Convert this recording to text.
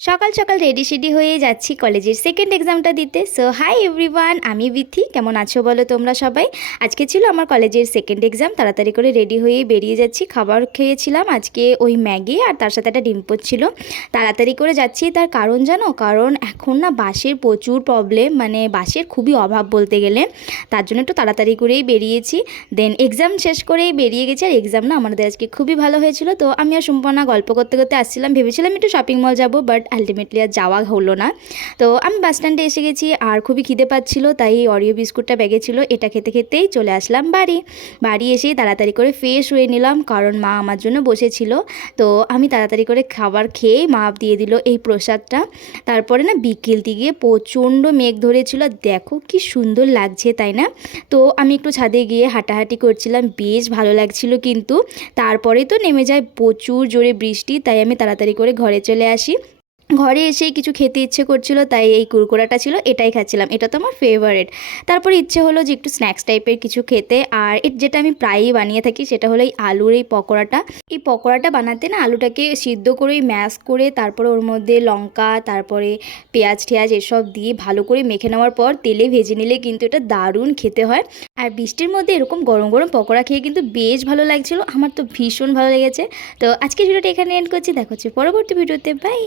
সকাল সকাল রেডি সেডি হয়ে যাচ্ছি কলেজের সেকেন্ড এক্সামটা দিতে। সো হাই এভরিওয়ান, আমি বিথি। কেমন আছো বলো তোমরা সবাই? আজকে ছিল আমার কলেজের সেকেন্ড এক্সাম। তাড়াতাড়ি করে রেডি হয়ে বেরিয়ে যাচ্ছি। খাবার খেয়েছিলাম আজকে ওই ম্যাগি, আর তার সাথে একটা ডিম পোচ ছিল। তাড়াতাড়ি করে যাচ্ছি, তার কারণ জানো? কারণ এখন না বাসের প্রচুর প্রবলেম, মানে বাসের খুবই অভাব বলতে গেলে। তার জন্য একটু তাড়াতাড়ি করেই বেরিয়েছি। দেন এক্সাম শেষ করেই বেরিয়ে গেছি। আর এক্সাম না আমাদের আজকে খুবই ভালো হয়েছিল। তো আমি আর সম্পূর্ণ গল্প করতে করতে আসছিলাম, ভেবেছিলাম একটু শপিং মল যাবো, বাট আলটিমেটলি আর যাওয়া হলো না। তো আমি বাস স্ট্যান্ডে এসে গেছি, আর খুবই খিদে পাচ্ছিলো, তাই অরিও বিস্কুটটা ব্যাগে ছিল, এটা খেতে খেতেই চলে আসলাম বাড়ি এসেই তাড়াতাড়ি করে ফ্রেশ হয়ে নিলাম, কারণ মা আমার জন্য বসেছিল। তো আমি তাড়াতাড়ি করে খাবার খেয়েই মা দিয়ে দিল এই প্রসাদটা। তারপরে না বিকেল দিকে প্রচণ্ড মেঘ ধরেছিল, দেখো কি সুন্দর লাগছে তাই না? তো আমি একটু ছাদে গিয়ে হাঁটাহাঁটি করছিলাম, বেশ ভালো লাগছিল। কিন্তু তারপরে তো নেমে যায় প্রচুর জোরে বৃষ্টি, তাই আমি তাড়াতাড়ি করে ঘরে চলে আসি। ঘরে এসেই কিছু খেতে ইচ্ছে করছিল, তাই এই কুরকুরাটা ছিল, এটাই খাচ্ছিলাম। এটা তো আমার ফেভারিট। তারপর ইচ্ছে হলো যে একটু স্ন্যাক্স টাইপের কিছু খেতে, আর যেটা আমি প্রায়ই বানিয়ে থাকি সেটা হলো এই আলুর এই পকোড়াটা। এই পকোড়াটা বানাতে না আলুটাকে সিদ্ধ করে ম্যাশ করে তারপরে ওর মধ্যে লঙ্কা, তারপরে পেঁয়াজ টেয়াজ এসব দিয়ে ভালো করে মেখে নেওয়ার পর তেলে ভেজে নিলে কিন্তু এটা দারুণ খেতে হয়। আর বৃষ্টির মধ্যে এরকম গরম গরম পকোড়া খেয়ে কিন্তু বেশ ভালো লাগছিল, আমার তো ভীষণ ভালো লেগেছে। তো আজকের ভিডিওটা এখানে এন্ড করছি, দেখা হচ্ছে পরবর্তী ভিডিওতে। বাই।